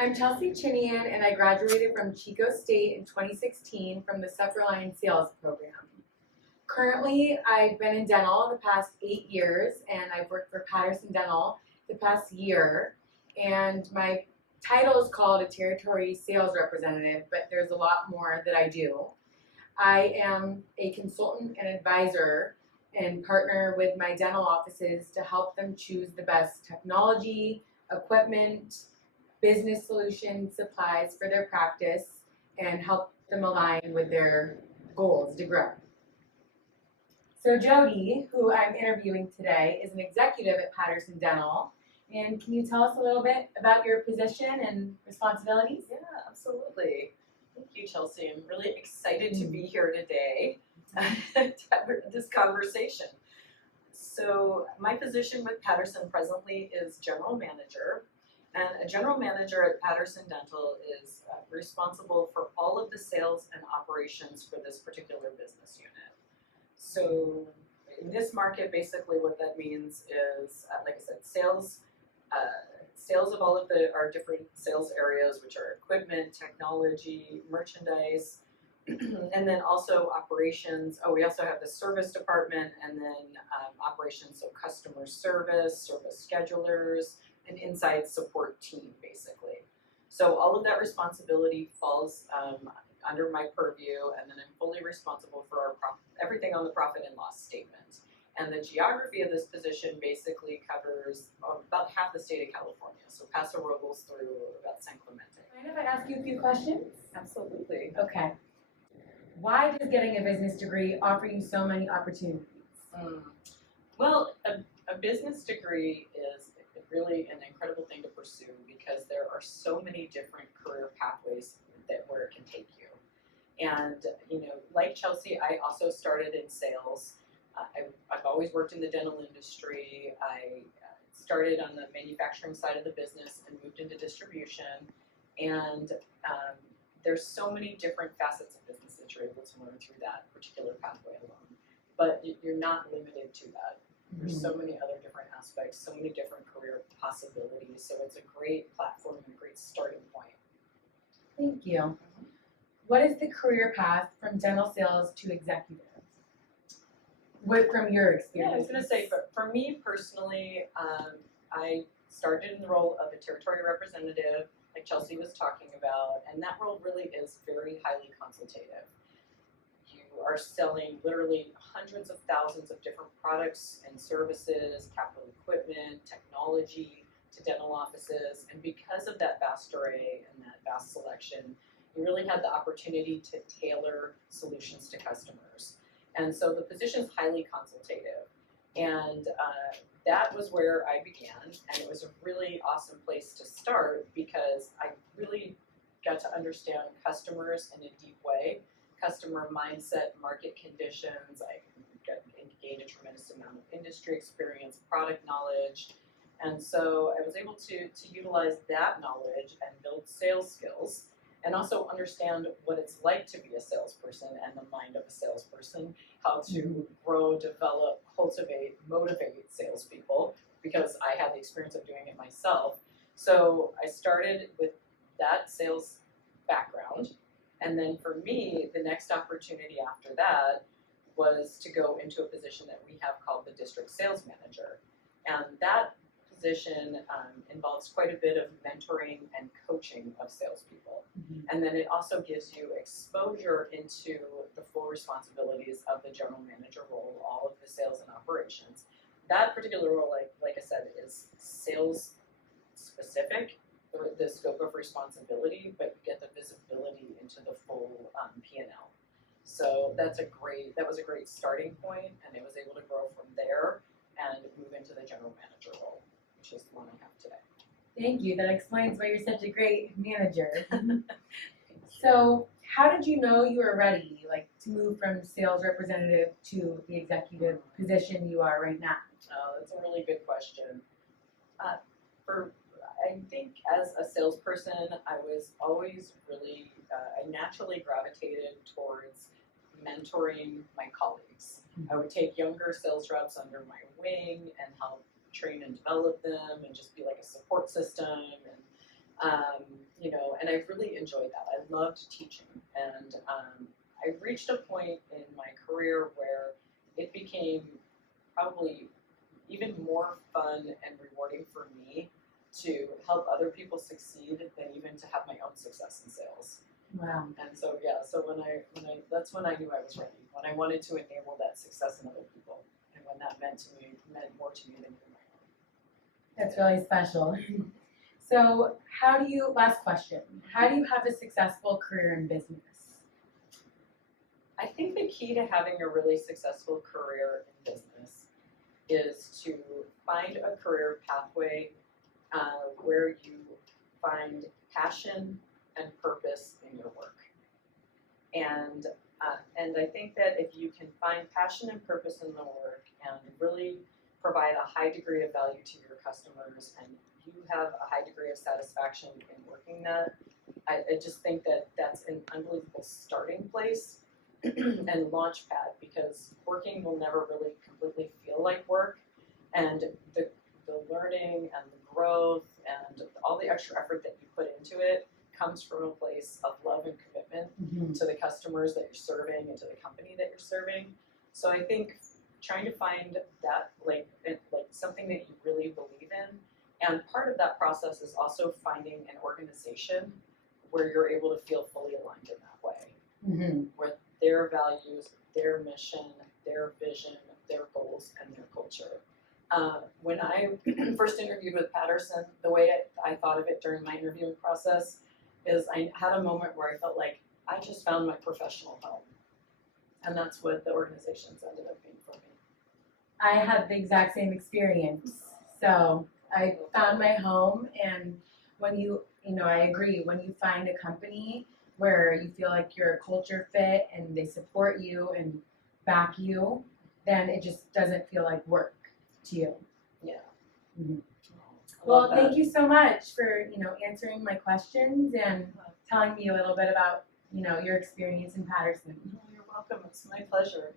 I'm Chelsea Chinian, and I graduated from Chico State in 2016 from the Self-Reliant Sales Program. Currently, I've been in dental the past 8 years, and I've worked for Patterson Dental the past year. And my title is called a Territory Sales Representative, but there's a lot more that I do. I am a consultant and advisor and partner with my dental offices to help them choose the best technology, equipment, business solutions, supplies for their practice, and help them align with their goals to grow. So Jody, who I'm interviewing today, is an executive at Patterson Dental. And can you tell us a little bit about your position and responsibilities? Yeah, absolutely. Thank you, Chelsea. I'm really excited to be here today to have this conversation. So my position with Patterson presently is general manager. And a general manager at Patterson Dental is responsible for all of the sales and operations for this particular business unit. So in this market, basically what that means is, like I said, sales of all of our different sales areas, which are equipment, technology, merchandise, and then also operations. Oh, we also have the service department, and then operations, so customer service schedulers, an inside support team, basically. So all of that responsibility falls under my purview, and then I'm fully responsible for everything on the profit and loss statement. And the geography of this position basically covers about half the state of California, so Paso Robles through about San Clemente. Mind if I ask you a few questions? Absolutely. Okay. Why does getting a business degree offer you so many opportunities? Well, a business degree is really an incredible thing to pursue because there are so many different career pathways where it can take you. And, like Chelsea, I also started in sales. I've always worked in the dental industry. I started on the manufacturing side of the business and moved into distribution. And there's so many different facets of business that you're able to learn through that particular pathway alone. But you're not limited to that. There's so many other different aspects, so many different career possibilities. So it's a great platform and a great starting point. Thank you. What is the career path from dental sales to executive? From your experience? Yeah, I was going to say, for me personally, I started in the role of a territory representative, like Chelsea was talking about, and that role really is very highly consultative. You are selling literally hundreds of thousands of different products and services, capital equipment, technology to dental offices, and because of that vast array and that vast selection, you really had the opportunity to tailor solutions to customers. And so the position is highly consultative. And that was where I began, and it was a really awesome place to start because I really got to understand customers in a deep way, customer mindset, market conditions. I gained a tremendous amount of industry experience, product knowledge, and so I was able to utilize that knowledge and build sales skills and also understand what it's like to be a salesperson and the mind of a salesperson, how to grow, develop, cultivate, motivate salespeople, because I had the experience of doing it myself. So I started with that sales background, and then for me, the next opportunity after that was to go into a position that we have called the district sales manager. And that position involves quite a bit of mentoring and coaching of salespeople. And then it also gives you exposure into the full responsibilities of the general manager role, all of the sales and operations. That particular role, like I said, is sales specific, the scope of responsibility, but you get the visibility into the full P&L. So that was a great starting point, and I was able to grow from there and move into the general manager role, which is the one I have today. Thank you. That explains why you're such a great manager. So how did you know you were ready, to move from sales representative to the executive position you are right now? Oh, that's a really good question. I think as a salesperson, I was always really, I naturally gravitated towards mentoring my colleagues. I would take younger sales reps under my wing and help train and develop them and just be like a support system. And and I really enjoyed that. I loved teaching, and I reached a point in my career where it became probably even more fun and rewarding for me to help other people succeed than even to have my own success in sales. Wow. And so so when I that's when I knew I was ready. When I wanted to enable that success in other people, and when that meant more to me than even my own. That's really special. So last question, how do you have a successful career in business? I think the key to having a really successful career in business is to find a career pathway where you find passion and purpose in your work. And I think that if you can find passion and purpose in the work and really provide a high degree of value to your customers, and you have a high degree of satisfaction in working that, I just think that that's an unbelievable starting place and launch pad, because working will never really completely feel like work, and the learning and the growth and all the extra effort that you put into it comes from a place of love and commitment to the customers that you're serving and to the company that you're serving. So I think trying to find that like something that you really believe in, and part of that process is also finding an organization where you're able to feel fully aligned in that way, with their values, their mission, their vision, their goals, and their culture. When I first interviewed with Patterson, the way I thought of it during my interviewing process is I had a moment where I felt like I just found my professional home. And that's what the organizations ended up being for me. I had the exact same experience. So I found my home, and when I agree, when you find a company where you feel like you're a culture fit and they support you and back you, then it just doesn't feel like work to you. Yeah. Mm-hmm. Well, thank you so much for answering my questions and telling me a little bit about your experience in Patterson. You're welcome. It's my pleasure.